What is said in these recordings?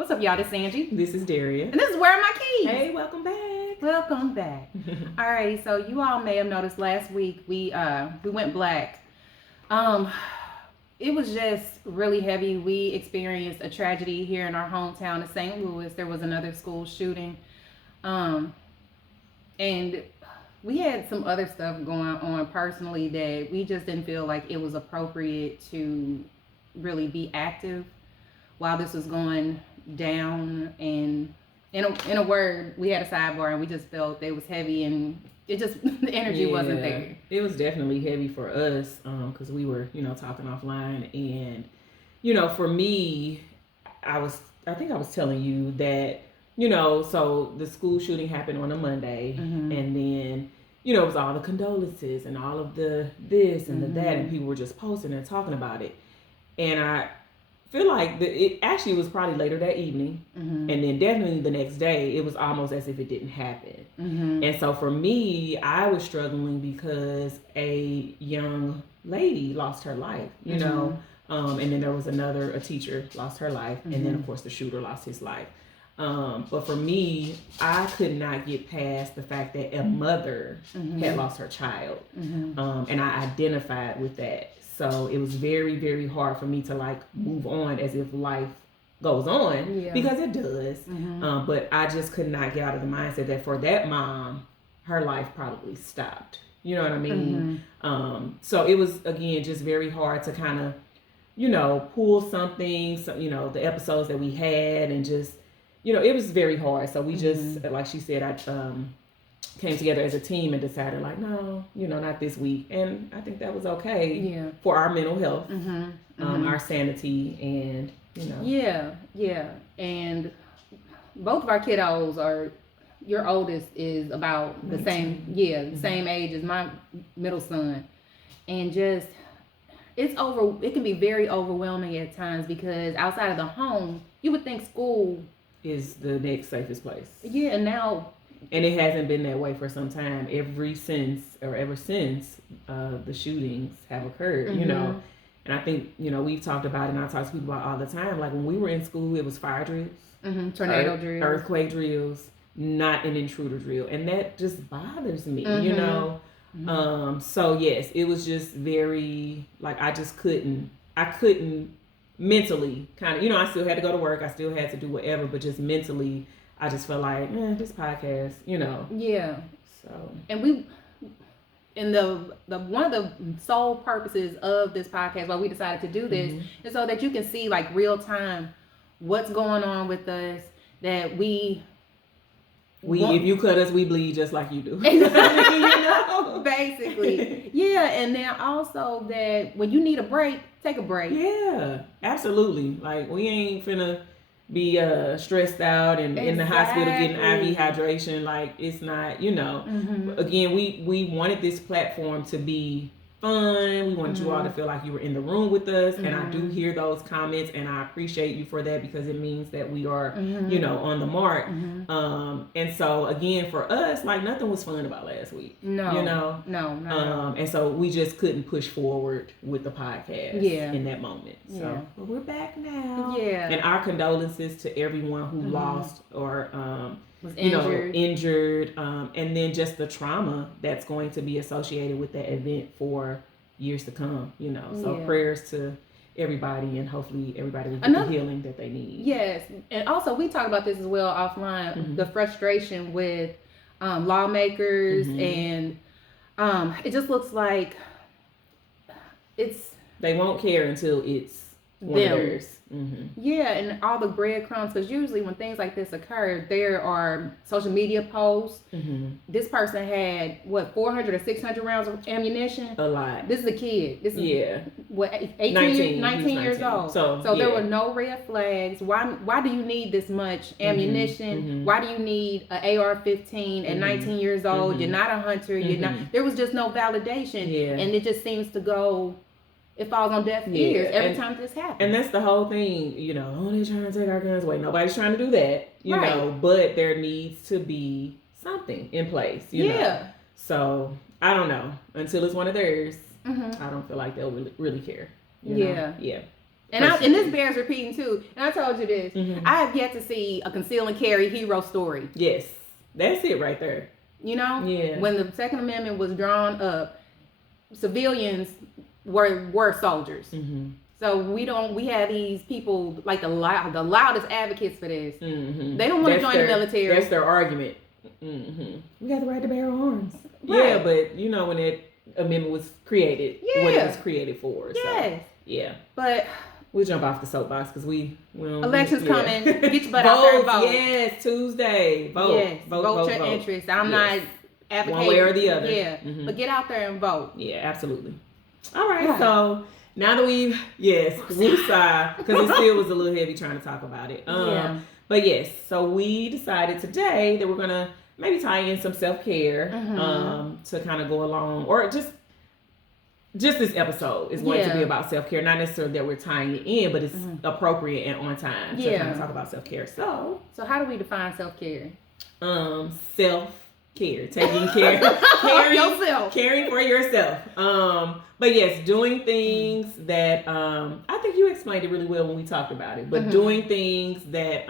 What's up, y'all? This is Angie. This is Darrea. And this is Where Are My Keys? Hey, welcome back. Welcome back. Alrighty, so you all may have noticed last week we went black. It was just really heavy. We experienced a tragedy here in our hometown of St. Louis. There was another school shooting. And we had some other stuff going on personally that we just didn't feel like it was appropriate to really be active while this was going down. And in a word, we had a sidebar and we just felt it was heavy and it just, the energy wasn't there. It was definitely heavy for us because we were, talking offline. And, for me, I think I was telling you that, so the school shooting happened on a Monday. Mm-hmm. And then, it was all the condolences and all of the this and mm-hmm. the that. And people were just posting and talking about it. And I feel like it actually was probably later that evening. Mm-hmm. And then definitely the next day, it was almost as if it didn't happen. Mm-hmm. And so for me, I was struggling because a young lady lost her life, you mm-hmm. know. And then there was a teacher lost her life. Mm-hmm. And then, of course, the shooter lost his life. But for me, I could not get past the fact that a mother mm-hmm. had lost her child. Mm-hmm. And I identified with that. So it was very, very hard for me to move on as if life goes on because it does. Mm-hmm. But I just could not get out of the mindset that for that mom, her life probably stopped. You know what I mean? Mm-hmm. So it was, again, just very hard to kind of, pull something, the episodes that we had and just, it was very hard. So we just, like she said, I came together as a team and decided no, not this week. And I think that was okay for our mental health, our sanity, and, Yeah. And both of our kiddos your oldest is about the 19. Same, same age as my middle son. And just, it can be very overwhelming at times because outside of the home, you would think school is the next safest place. Yeah, and now... And it hasn't been that way for some time. Ever since the shootings have occurred, mm-hmm. And I think, we've talked about it and I talk to people about all the time. Like when we were in school, it was fire drills, mm-hmm. tornado drills, earthquake drills, not an intruder drill. And that just bothers me, mm-hmm. Mm-hmm. So yes, it was just very, I couldn't mentally kind of, I still had to go to work. I still had to do whatever, but just mentally, I just felt like, this podcast, Yeah. So. And the one of the sole purposes of this podcast, why we decided to do this, mm-hmm. is so that you can see real time what's going on with us, that we if you cut us, we bleed just like you do. Basically. Yeah, and then also that when you need a break, take a break. Yeah, absolutely. We ain't finna be stressed out and in the hospital getting IV hydration. It's not, mm-hmm. Again, we wanted this platform to be fun. We wanted mm-hmm. you all to feel like you were in the room with us. Mm-hmm. And I do hear those comments and I appreciate you for that because it means that we are, mm-hmm. On the mark. Mm-hmm. And so again, for us, nothing was fun about last week. No. And so we just couldn't push forward with the podcast in that moment. So but we're back now. Yeah. And our condolences to everyone who mm-hmm. lost or was injured, and then just the trauma that's going to be associated with that event for years to come, So prayers to everybody, and hopefully everybody will get the healing that they need. Yes, and also we talked about this as well offline, mm-hmm. the frustration with lawmakers, mm-hmm. and it just looks like they won't care until it's one of theirs. Mm-hmm. Yeah, and all the breadcrumbs, because usually when things like this occur, there are social media posts. Mm-hmm. This person had 400 or 600 rounds of ammunition. A lot. This is a kid. This is 19 years old. So there were no red flags. Why do you need this much ammunition? Mm-hmm. Why do you need an AR-15 at mm-hmm. 19 years old? Mm-hmm. You're not a hunter. Mm-hmm. You're not. There was just no validation. Yeah. And it just seems to go. It falls on deaf ears every time this happens. And that's the whole thing, they're trying to take our guns away. Nobody's trying to do that, you know, but there needs to be something in place, you know. So, I don't know. Until it's one of theirs, mm-hmm. I don't feel like they'll really care. You know? Yeah. And this bears repeating too. And I told you this. Mm-hmm. I have yet to see a conceal and carry hero story. Yes. That's it right there. You know? Yeah. When the Second Amendment was drawn up, civilians were soldiers. Mm-hmm. So we have these people like the loudest advocates for this. Mm-hmm. They don't want to join the military. That's their argument. Mm-hmm. We got the right to bear arms. Right. Yeah, but you know when that amendment was created, what it was created for. Yes. So, yeah. But we'll jump off the soapbox because we elections coming. Get your butt out there and vote. Yes, Tuesday. Vote. Yes. Vote your interest. I'm not advocating one way or the other. Yeah. Mm-hmm. But get out there and vote. Yeah, absolutely. All right. So now that we've WOOOSAAAAH, because it still was a little heavy trying to talk about it. But yes, so we decided today that we're gonna maybe tie in some self-care to kind of go along, or just this episode is going to be about self-care. Not necessarily that we're tying it in, but it's appropriate and on time to kind of talk about self-care. So how do we define self-care? Self-care, taking care, caring for yourself. But yes, doing things that I think you explained it really well when we talked about it. But doing things that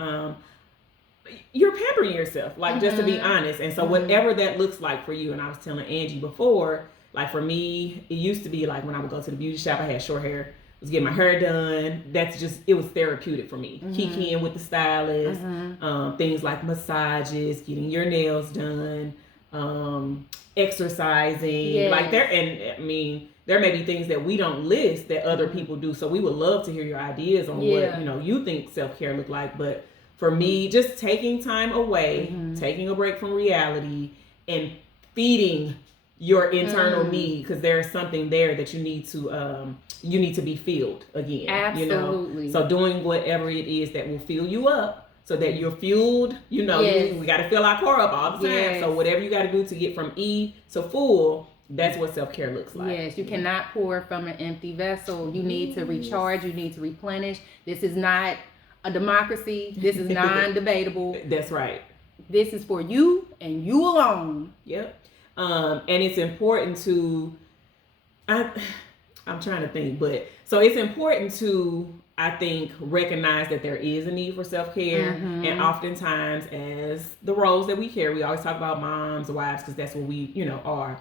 you're pampering yourself, like just to be honest. And so whatever that looks like for you, and I was telling Angie before, like for me, it used to be like when I would go to the beauty shop, I had short hair, was getting my hair done. It was therapeutic for me. Kikiing with the stylist, things like massages, getting your nails done, exercising, like there may be things that we don't list that other people do. So we would love to hear your ideas on what you think self-care look like. But for me, just taking time away, taking a break from reality, and feeding your internal need, because there's something there that you need to be filled again. Absolutely. You know? So doing whatever it is that will fill you up, so that you're fueled. We got to fill our core up all the time. Yes. So whatever you got to do to get from E to full, that's what self-care looks like. Yes, you cannot pour from an empty vessel. You need to recharge. You need to replenish. This is not a democracy. This is non-debatable. That's right. This is for you and you alone. Yep. And it's important to, I'm trying to think, but so it's important to, I think, recognize that there is a need for self-care. And oftentimes, as the roles that we carry, we always talk about moms, wives, because that's what we, are.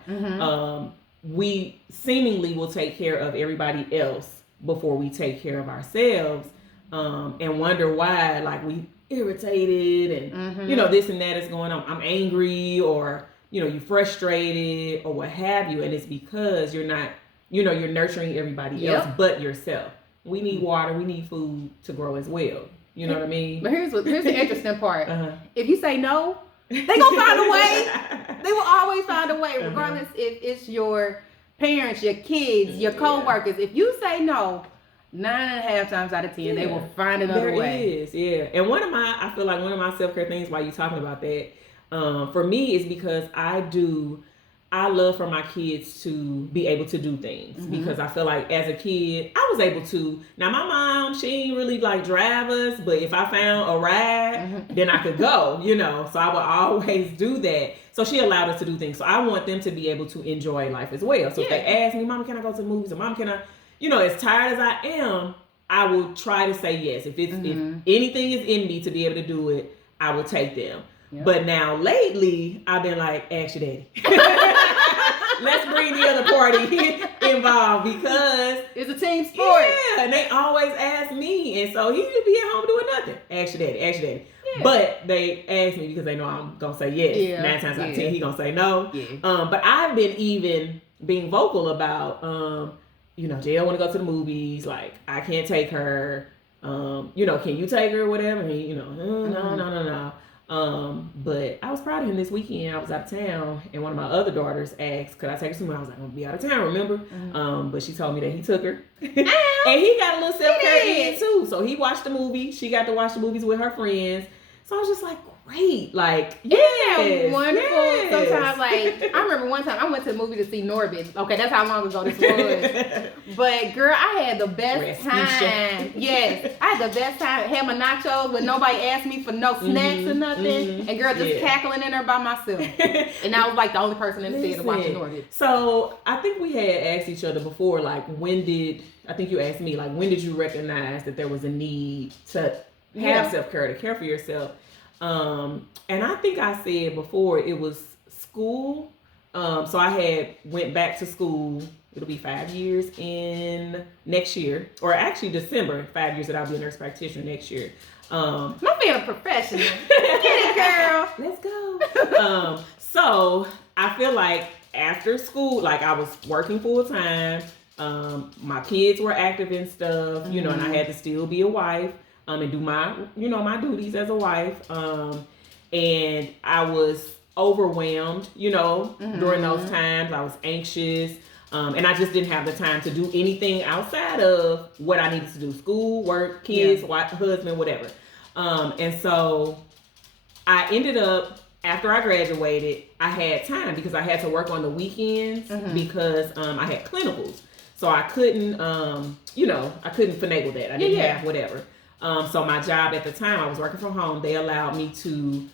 We seemingly will take care of everybody else before we take care of ourselves, and wonder why, like, we irritated and, this and that is going on. I'm angry, or, you're frustrated or what have you. And it's because you're not, you're nurturing everybody else but yourself. We need water. We need food to grow as well. You know what I mean? But here's the interesting part. If you say no, they gonna find a way. They will always find a way, regardless if it's your parents, your kids, your co-workers. If you say no, 9.5 times out of 10, they will find another way. There is, and I feel like one of my self-care things, while you're talking about that, for me, is because I love for my kids to be able to do things, because I feel like as a kid, I was able to. Now, my mom, she ain't really like drive us, but if I found a ride, then I could go, so I would always do that. So she allowed us to do things. So I want them to be able to enjoy life as well. So if they ask me, Mama, can I go to the movies? Or Mom, can I, as tired as I am, I will try to say yes. If anything is in me to be able to do it, I will take them. Yep. But now lately, I've been like, ask your daddy. Let's bring the other party involved, because it's a team sport. Yeah, and they always ask me, and so he could be at home doing nothing. Ask your daddy. Yeah. But they ask me because they know I'm gonna say yes. Yeah. 9 times out of 10, he gonna say no. Yeah. But I've been even being vocal about, Jill want to go to the movies. Like, I can't take her. Can you take her or whatever? And he, no. But I was proud of him this weekend. I was out of town, and one of my other daughters asked, could I take her somewhere? I was like, I'm gonna be out of town, remember? But she told me that he took her. And he got a little self-care in too. So he watched the movie. She got to watch the movies with her friends. So I was just like, great. Like, yeah, wonderful. Yes. Sometimes, like, I remember one time I went to the movie to see Norbit. Okay, that's how long ago this was. But girl, I had the best time. Yes, I had the best time. I had my nachos, but nobody asked me for no snacks or nothing. And girl, just cackling in there by myself. And I was like the only person in the theater watching Norbit. So I think we had asked each other before, like, I think you asked me, like, when did you recognize that there was a need to have self-care, to care for yourself? And I think I said before it was school. So I went back to school. It'll be 5 years in next year, or actually December, 5 years that I'll be a nurse practitioner next year. My being a professional. Get it, girl. Let's go. So I feel like after school, like I was working full time. My kids were active and stuff, you know, and I had to still be a wife, and do my, you know, my duties as a wife. And I was overwhelmed, you know, during those times. I was anxious. And I just didn't have the time to do anything outside of what I needed to do. School, work, kids, wife, husband, whatever. And so I ended up, after I graduated, I had time because I had to work on the weekends because I had clinicals. So I couldn't, I couldn't finagle that. I didn't have whatever. So my job at the time, I was working from home. They allowed me to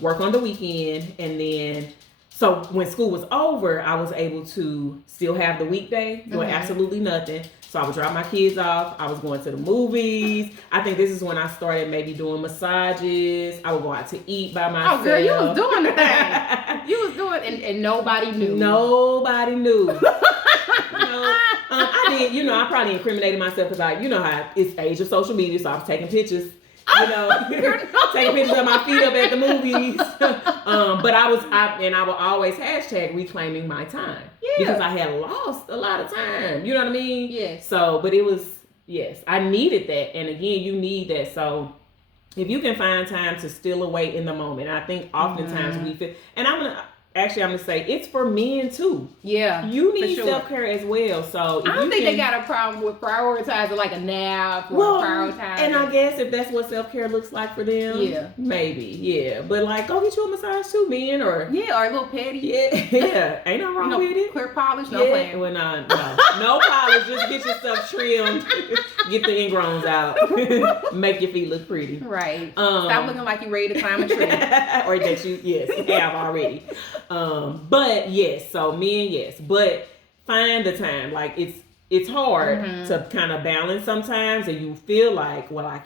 work on the weekend. And then, so when school was over, I was able to still have the weekday, doing absolutely nothing. So I would drop my kids off. I was going to the movies. I think this is when I started maybe doing massages. I would go out to eat by myself. Oh, girl, you was doing the thing. You was doing, and nobody knew. Nobody knew. I did, I probably incriminated myself because you know how it's age of social media, so I was taking pictures, taking pictures of my feet up at the movies. But I would always hashtag reclaiming my time because I had lost a lot of time. You know what I mean? Yes. So, but it was, I needed that. And again, you need that. So if you can find time to steal away in the moment, I think oftentimes we feel, and I'm going to say it's for men too. Yeah. You need self-care as well. So I don't think they got a problem with prioritizing like a nap or prioritizing. And I guess if that's what self-care looks like for them, maybe. Yeah. But like, go get you a massage too, men, or a little petty. Yeah. Ain't no wrong with it. Clear polish, no playing. Well, no polish. Just get yourself trimmed. Get the ingrowns out. Make your feet look pretty. Right. Stop looking like you're ready to climb a tree. Or that you have already. But yes, so men, yes, but find the time. Like it's hard to kind of balance sometimes, and you feel like, well, I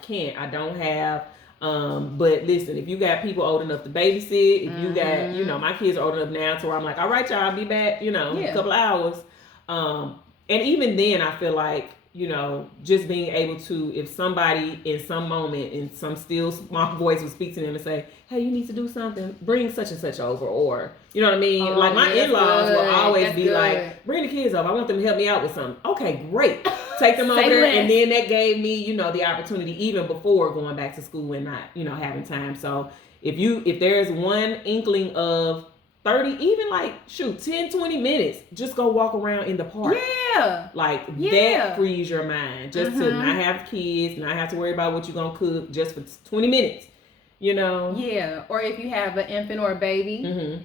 don't have. But listen, if you got people old enough to babysit, if you got, my kids are old enough now to where I'm like, all right, y'all, I'll be back, in a couple of hours. And even then, I feel like, just being able to, if somebody in some moment in some still small voice would speak to them and say, hey, you need to do something, bring such and such over, or, you know what I mean? Like my in-laws will always be like, bring the kids over. I want them to help me out with something. Okay, great. Take them over there. And then that gave me, the opportunity even before going back to school and not, having time. So if there's one inkling of 30, even like 10, 20 minutes, just go walk around in the park. Yeah. Like that frees your mind. Just to not have kids, not have to worry about what you're going to cook just for 20 minutes, Yeah. Or if you have an infant or a baby,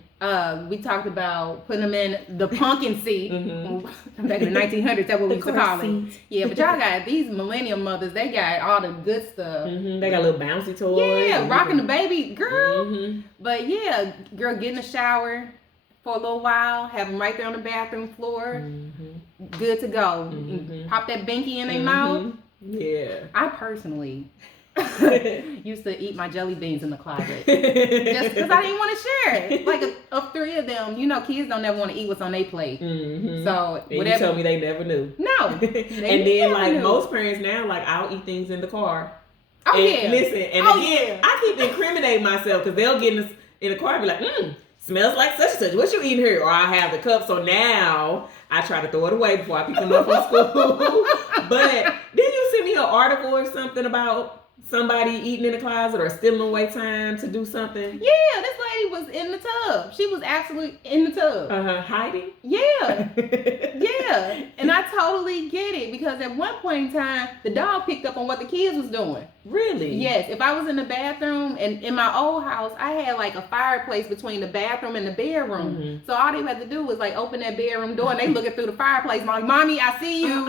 we talked about putting them in the pumpkin seat. Back in the 1900s, that's what we used to call it. Yeah, but y'all got these millennial mothers, they got all the good stuff. They got little bouncy toys. Yeah, rocking the baby, girl. But yeah, girl, get in the shower for a little while, have them right there on the bathroom floor. Good to go. Pop that binky in their mouth. Yeah. I personally used to eat my jelly beans in the closet just because I didn't want to share it. Like of three of them, kids don't ever want to eat what's on their plate. So and whatever. You told me they never knew. No. And then like most parents now, like I'll eat things in the car. Oh and listen, and again, I keep incriminating myself because they'll get in the car and be like, smells like such and such. What you eating here? Or I have the cup. So now I try to throw it away before I pick them up from school. But didn't you send me an article or something about somebody eating in the closet or stealing away time to do something? Yeah, this lady was in the tub. She was absolutely in the tub. Hiding? Yeah. Yeah. And I totally get it because at one point in time, the dog picked up on what the kids was doing. Really? Yes. If I was in the bathroom, and in my old house, I had like a fireplace between the bathroom and the bedroom. Mm-hmm. So all they had to do was like open that bedroom door and they looking through the fireplace. I'm like, Mommy, I see you.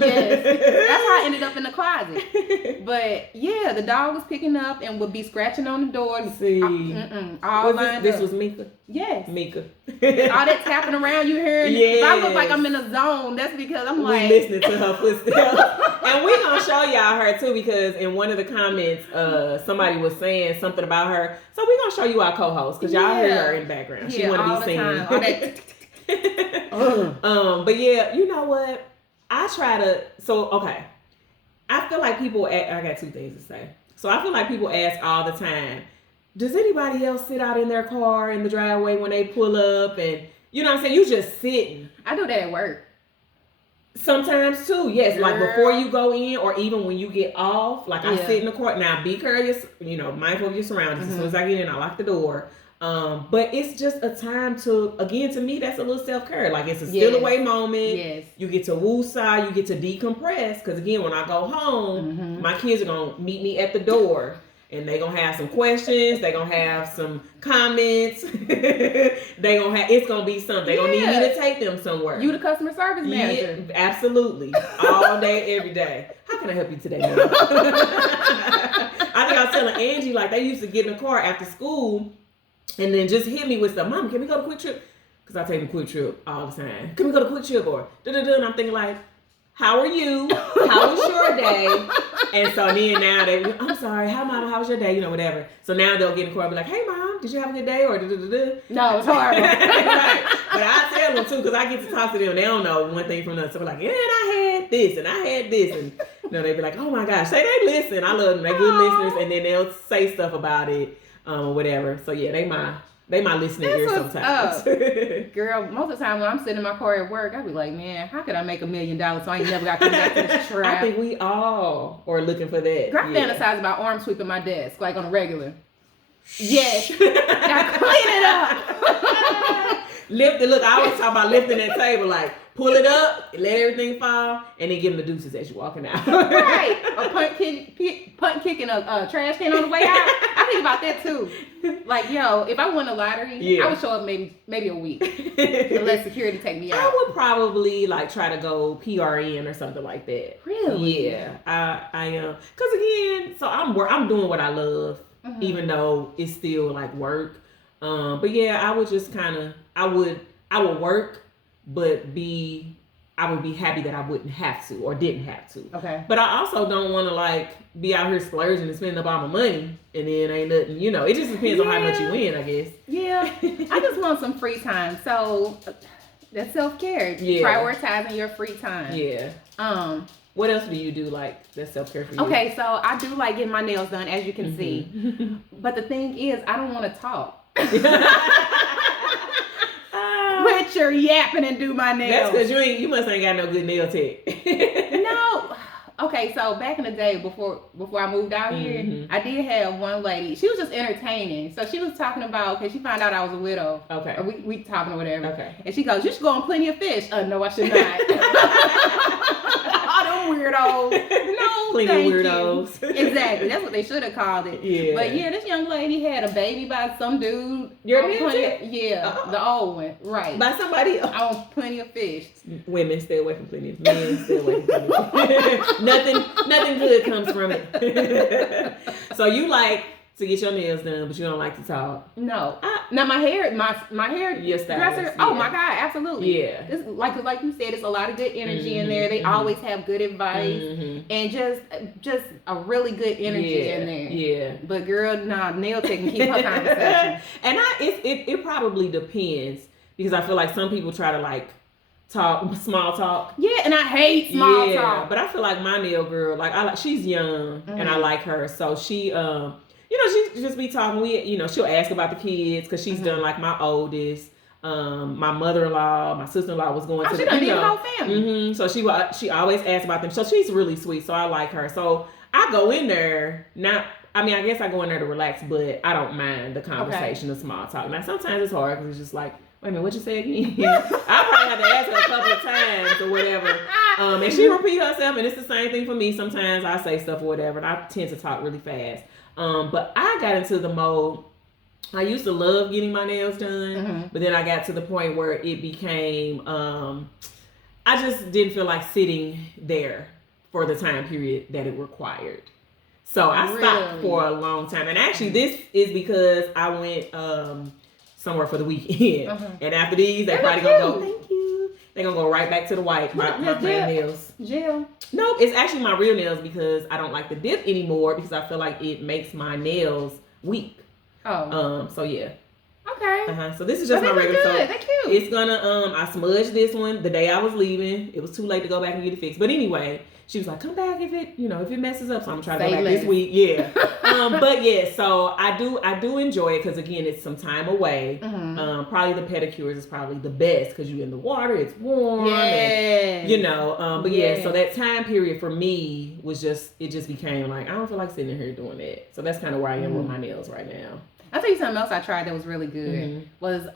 Yes. That's how I ended up in the closet. But yeah, the dog was picking up and would be scratching on the door. See. All lined this up. was Mika? Yes. Mika. All that tapping around you hearing. Yes. If I look like I'm in a zone, that's because I'm like. We listening to her footsteps. And we gonna show y'all her too because in one of the comments, somebody was saying something about her. So we gonna show you our co-host because y'all hear her in the background. She wanna be seen. But yeah, you know what? I try to, okay. I feel like people, I got two things to say. So I feel like people ask all the time, does anybody else sit out in their car in the driveway when they pull up? And you know what I'm saying? You just sitting. I do that at work. Sometimes too, yes. Girl. Like before you go in or even when you get off, like I sit in the car. Now be courteous, mindful of your surroundings. Mm-hmm. As soon as I get in, I lock the door. But it's just a time to me, that's a little self-care. Like it's a still away moment. Yes. You get to woosah, you get to decompress. Cause again, when I go home, my kids are going to meet me at the door and they going to have some questions. They going to have some comments. It's going to be something. They going to need me to take them somewhere. You the customer service manager. Yeah, absolutely. All day, every day. How can I help you today, Mom? I think I was telling Angie, like they used to get in the car after school and then just hit me with stuff. Mom, can we go to Quick Trip? Because I take them Quick Trip all the time. Can we go to Quick Trip or da-da-da? And I'm thinking like, how are you? How was your day? And so then now I'm sorry, how was your day? Whatever. So now they'll get in the car and be like, hey Mom, did you have a good day? Or da-da-da-da? No, it's horrible. Right. But I tell them too, because I get to talk to them. They don't know one thing from another. So we're like, yeah, and I had this and I had this. And they be like, oh my gosh. Say they listen. I love them. They're good listeners. And then they'll say stuff about it. Or whatever. So yeah, they my listening ear sometimes. Girl, most of the time when I'm sitting in my car at work, I be like, man, how could I make $1 million so I ain't never got to come back to this trap? I think we all are looking for that. Girl, I fantasize about arm sweeping my desk, like on a regular. Yes. Now clean it up. Lift it. Look, I always talk about lifting that table, like pull it up, let everything fall, and then give them the deuces as you're walking out. Right. Or punt kicking a trash can on the way out. I think about that too. Like, yo, if I won a lottery, I would show up maybe a week to let security take me out. I would probably like try to go PRN or something like that. Really? Yeah. I am. Because again, so I'm doing what I love, even though it's still like work. But yeah, I would just kind of, I would work, but I would be happy that I wouldn't have to or didn't have to. Okay. But I also don't want to like be out here splurging and spending up all my money and then ain't nothing, it just depends on how much you win, I guess. Yeah. I just want some free time. So that's self-care. Yeah. Prioritizing your free time. Yeah. What else do you do like that's self-care for you? Okay, so I do like getting my nails done, as you can see. But the thing is, I don't want to talk. Quit your yapping and do my nails. That's because you must ain't got no good nail tech. No. Okay, so back in the day before I moved out here, I did have one lady. She was just entertaining. So she was talking about, because she found out I was a widow. Okay. Or we talking or whatever. Okay. And she goes, you should go on Plenty of Fish. No, I should not. All them weirdos. No, Plenty of weirdos. Exactly. That's what they should have called it. Yeah. But yeah, this young lady had a baby by some dude. Your nail? Yeah, the old one. Right. By somebody else. On Plenty of Fish. Women stay away from Plenty of Men stay away from Plenty of Nothing good comes from it. So you like to get your nails done, but you don't like to talk. No. Now my hair yes, dresser. Yeah. Oh my God, absolutely. Yeah. It's like you said, it's a lot of good energy in there. They always have good advice and just a really good energy in there. Yeah. But girl, nail tech can keep her conversation. And it probably depends because I feel like some people try to like talk small talk. Yeah, and I hate small talk. But I feel like my nail girl, like she's young and I like her, so she she just be talking. She'll ask about the kids because she's done like my oldest. My mother-in-law, my sister-in-law was going to the whole family. So she always asks about them. So she's really sweet. So I like her. So I go in there, I guess I go in there to relax, but I don't mind the conversation, the small talk. Now, sometimes it's hard because it's just like, wait a minute, what you say again? I probably have to ask her a couple of times or whatever. And she repeat herself, and it's the same thing for me. Sometimes I say stuff or whatever, and I tend to talk really fast. But I got into the mode, I used to love getting my nails done, but then I got to the point where it became, I just didn't feel like sitting there for the time period that it required. So I stopped for a long time. And actually, this is because I went somewhere for the weekend. And after these, they probably going to go, thank you. They're going to go right back to the white, my nails. Gel? No, it's actually my real nails because I don't like the dip anymore because I feel like it makes my nails weak. So yeah. Okay. So this is just my regular. Good. They're cute. It's gonna I smudged this one the day I was leaving. It was too late to go back and get it fixed. But anyway, she was like, come back if it messes up. So I'm trying to go back this week. Yeah. But yeah, so I do enjoy it because again, it's some time away. Probably the pedicures is probably the best because you're in the water, it's warm. And, but yeah, so that time period for me was just became like, I don't feel like sitting here doing that. So that's kind of where I am with my nails right now. I'll tell you something else I tried that was really good was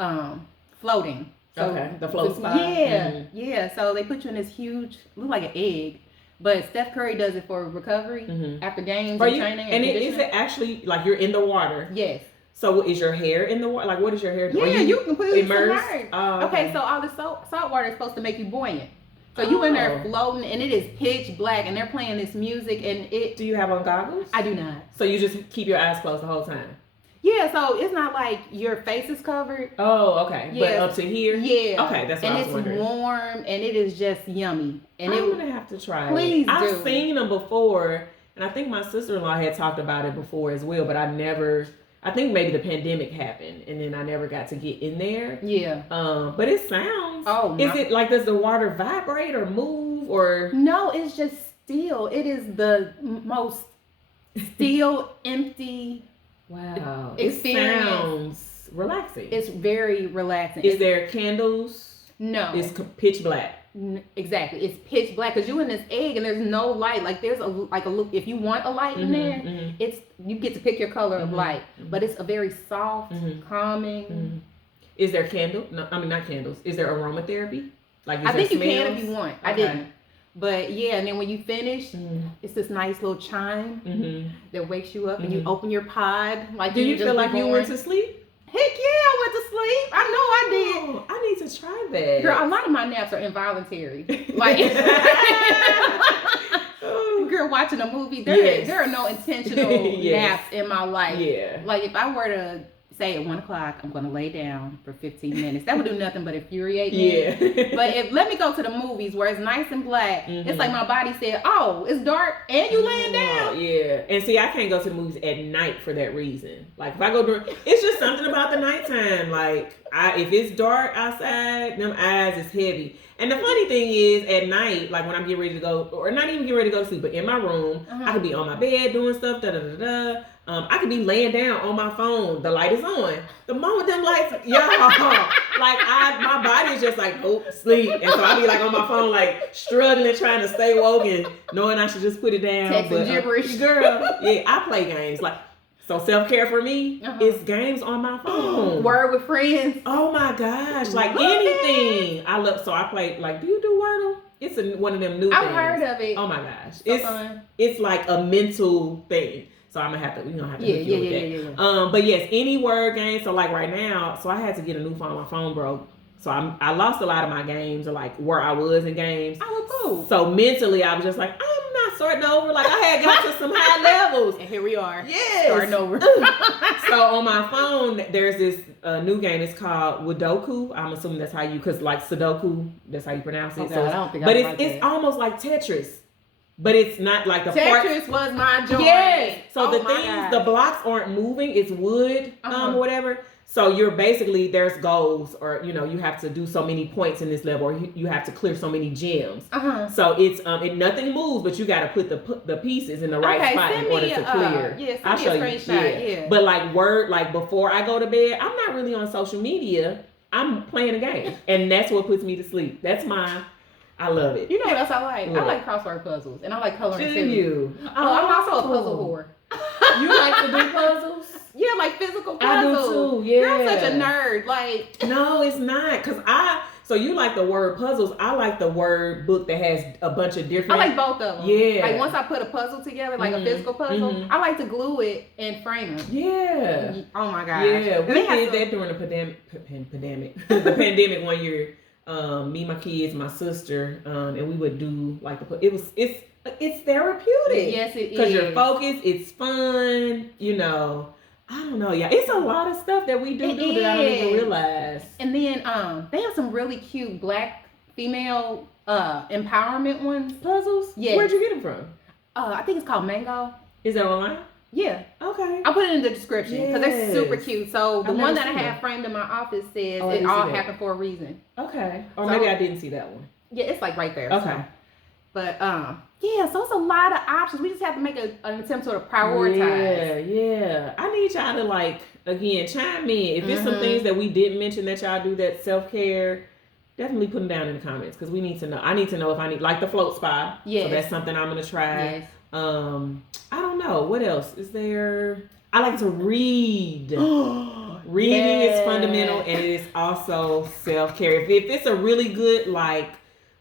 floating. So the float spot. Yeah. So they put you in this huge, look like an egg, but Steph Curry does it for recovery after games and training. And is it actually like you're in the water? Yes. So is your hair in the water? Like what is your hair doing? Yeah, you completely immersed. Okay, so all the salt water is supposed to make you buoyant. So you in there floating, and it is pitch black, and they're playing this music, and it. Do you have on goggles? I do not. So you just keep your eyes closed the whole time? Yeah, so it's not like your face is covered. Oh, okay. Yeah. But up to here? Yeah. Okay, that's what I was wondering. And it's warm, and it is just yummy. And I'm going to have to try it. I've seen them before, and I think my sister-in-law had talked about it before as well, but I think maybe the pandemic happened, and then I never got to get in there. Yeah. But it sounds... Is it like, does the water vibrate or move, or... No, it's just still. It is the most still, empty... Wow. Experience. It sounds relaxing. It's very relaxing. Is there candles? No. It's pitch black. Exactly. It's pitch black because you're in this egg and there's no light. Like there's a look. If you want a light in there, it's you get to pick your color of light. But it's a very soft, calming. Is there candle? No, I mean not candles. Is there aromatherapy? Like I think you can if you want. Okay. I didn't. But yeah, and then when you finish, it's this nice little chime that wakes you up, and you open your pod. Like, do you feel like you went to sleep? Heck yeah, I went to sleep. I know I did. I need to try that. Girl, a lot of my naps are involuntary. Like, girl, watching a movie, there are no intentional naps in my life. Yeah. Like if I were to say at 1 o'clock, I'm going to lay down for 15 minutes. That would do nothing but infuriate me. Yeah. But let me go to the movies where it's nice and black. It's like my body said, oh, it's dark and you laying down. Yeah. And see, I can't go to the movies at night for that reason. Like if I go during, it's just something about the nighttime. Like if it's dark outside, them eyes is heavy. And the funny thing is, at night, like when I'm getting ready to go, or not even getting ready to go to sleep, but in my room, I could be on my bed doing stuff, I could be laying down on my phone. The light is on. The moment them lights, my body is just like, oh, sleep. And so I be like on my phone, like struggling, trying to stay woke and knowing I should just put it down. Texting gibberish. Girl, yeah, I play games. Like, so self-care for me is games on my phone. Word with friends. Oh my gosh. Like anything. I play, like, do you do Wordle? It's one of them new things. I've heard of it. Oh my gosh. So fun. It's like a mental thing. So we're gonna have to hook you with that. Yeah. But yes, any word game. So like right now, so I had to get a new phone. My phone broke. So I lost a lot of my games, or like where I was in games. So mentally, I was just like, I'm not starting over. Like I had got to some high levels. And here we are. Yes. Starting over. So on my phone, there's this new game. It's called Sudoku. I'm assuming that's how because like Sudoku, that's how you pronounce it. Okay, so I don't think but it's almost like Tetris. But it's not like the Tetris was my joy. Yes. So the blocks aren't moving. It's wood, whatever. So you're basically, there's goals, or you have to do so many points in this level, or you have to clear so many gems. So it's nothing moves, but you got to put the pieces in the right spot in order to clear. I'll show you. Yeah. But like before I go to bed, I'm not really on social media. I'm playing a game, and that's what puts me to sleep. That's my I love it. You know what else I like? What? I like crossword puzzles, and I like coloring too. You? Oh, I'm also a puzzle whore. You like to do puzzles? Yeah, like physical puzzles. I do too. Yeah. You're such a nerd. Like, no, it's not. So you like the word puzzles. I like the word book that has a bunch of different. I like both of them. Yeah. Like once I put a puzzle together, like a physical puzzle, I like to glue it and frame it. Yeah. Oh my gosh. Yeah, we did that during the pandemic 1 year. Me, my kids, my sister, and we would do like it's therapeutic. Yes, it is. Because you're focused. It's fun. I don't know, yeah. It's a lot of stuff that we do that I don't even realize. And then they have some really cute black female empowerment ones. Puzzles? Yeah. Where'd you get them from? I think it's called Mango. Is that online? Yeah. Okay. I'll put it in the description because they're super cute. So the one that I have that. framed in my office says it all happened for a reason. Okay. Or maybe I didn't see that one. Yeah, it's like right there. Okay. So. But yeah, so it's a lot of options. We just have to make an attempt to sort of prioritize. Yeah. I need y'all to again, chime in. If there's some things that we didn't mention that y'all do that self-care, definitely put them down in the comments because we need to know. I need to know if I need, like the float spa. Yes. So that's something I'm going to try. Yes. I don't know. What else is there? I like to read. Reading is fundamental and it is also self-care. If it's a really good,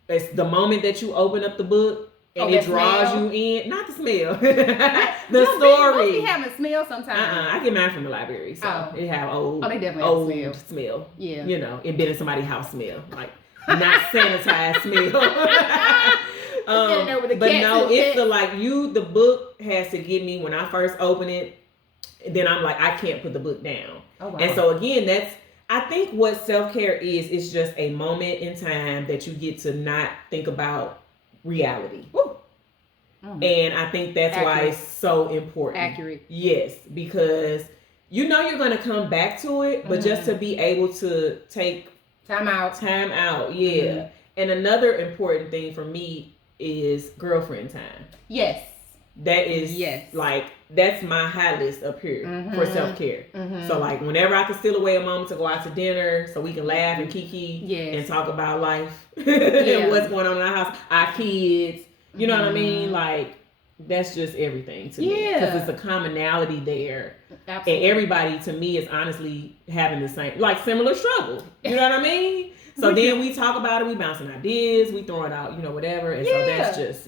it's the moment that you open up the book and it draws you in. Not the smell. The story. We having smell sometimes. I get mine from the library, so it have old. Oh, they definitely have smell. Yeah. It been in somebody's house smell, not sanitized smell. But no, it's the book has to get me when I first open it. Then I'm like, I can't put the book down. Oh, wow. And so again, I think what self-care is just a moment in time that you get to not think about reality. And I think that's why it's so important. Accurate. Yes, because you're going to come back to it, but just to be able to take time out. Yeah. And another important thing for me is girlfriend time. Yes. That is that's my high list up here for self-care. So whenever I can steal away a moment to go out to dinner so we can laugh and kiki and talk about life and what's going on in our house, our kids, you know what I mean? That's just everything to me. Because it's a commonality there. Absolutely. And everybody to me is honestly having the same, similar struggle. You know what I mean? So then we talk about it, we bouncing ideas, we throwing out, whatever. And so that's just,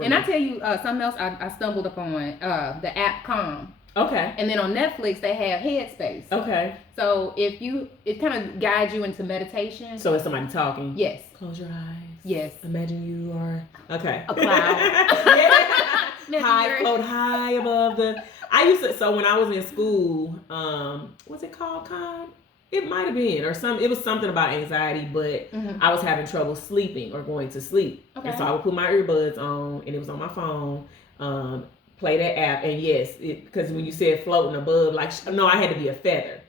And I tell you something else I stumbled upon, the app Calm. Okay. And then on Netflix, they have Headspace. Okay. So it kind of guides you into meditation. So it's somebody talking? Yes. Close your eyes. Yes. Imagine you are, okay. A cloud. Float high above so when I was in school, what's it called, Calm? It might have been, it was something about anxiety, but I was having trouble sleeping or going to sleep. Okay. And so I would put my earbuds on, and it was on my phone, play that app, and yes, because when you said floating above, I had to be a feather.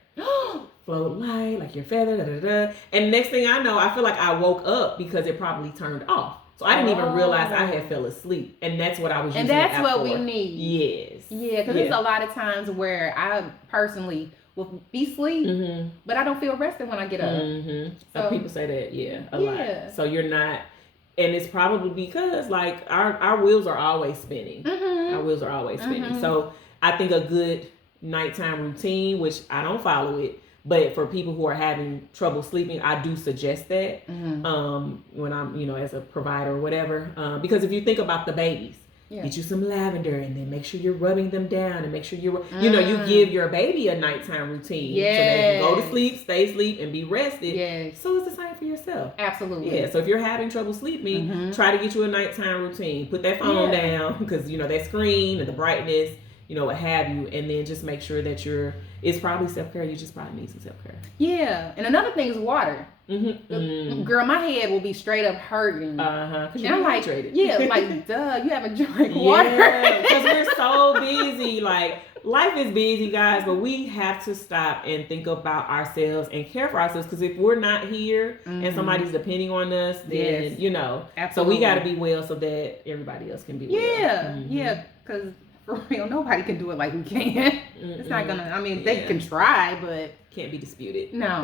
Float light, like your feather, And next thing I know, I feel like I woke up because it probably turned off. So I didn't even realize I had fell asleep. And that's what I was using. And that's what we need. Yes. Yeah, because there's a lot of times where I personally will be asleep, but I don't feel rested when I get up. So people say that, a lot. So you're not, and it's probably because our wheels are always spinning. Our wheels are always spinning. So I think a good nighttime routine, which I don't follow it, but for people who are having trouble sleeping, I do suggest that when I'm, as a provider or whatever. Because if you think about the babies, get you some lavender and then make sure you're rubbing them down and make sure you give your baby a nighttime routine so that you go to sleep, stay asleep, and be rested. Yes. So it's the same for yourself. Absolutely. Yeah. So if you're having trouble sleeping, try to get you a nighttime routine. Put that phone down because that screen and the brightness, what have you, and then just make sure that it's probably self-care. You just probably need some self-care. Yeah. And another thing is water. Girl, my head will be straight up hurting. Because you're dehydrated. Duh, you haven't drank water. Because we're so busy. Life is busy, guys, but we have to stop and think about ourselves and care for ourselves. Because if we're not here and somebody's depending on us, then Absolutely. So we got to be well so that everybody else can be well. Yeah, because for real, nobody can do it like we can. It's not gonna. I mean, they can try, but can't be disputed. No.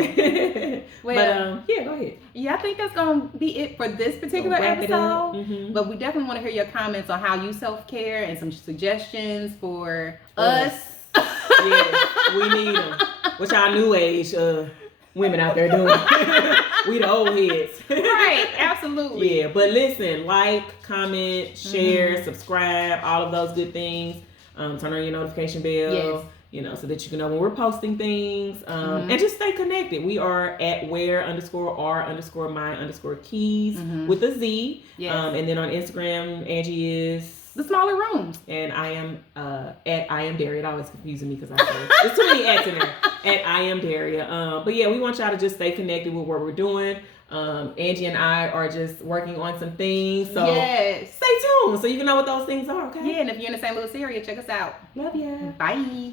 Well, yeah, go ahead. Yeah, I think that's gonna be it for this particular episode. But we definitely want to hear your comments on how you self-care and some suggestions for us. Yeah, we need them. Which our new age women out there doing. We the old heads. Right, absolutely. Yeah, but listen, like, comment, share, subscribe, all of those good things. Turn on your notification bell. Yes. You know, so that you can know when we're posting things. And just stay connected. We are at where_r_my_Keyz with a Z. Yes. And then on Instagram, Angie is The Smaller Rooms. And I am at I am Darrea. It always confusing me because I say there's too many ads in there. At I am Darrea. But yeah, we want y'all to just stay connected with what we're doing. Angie and I are just working on some things. So yes. Stay tuned so you can know what those things are, okay? Yeah, and if you're in the St. Louis area, check us out. Love ya. Bye.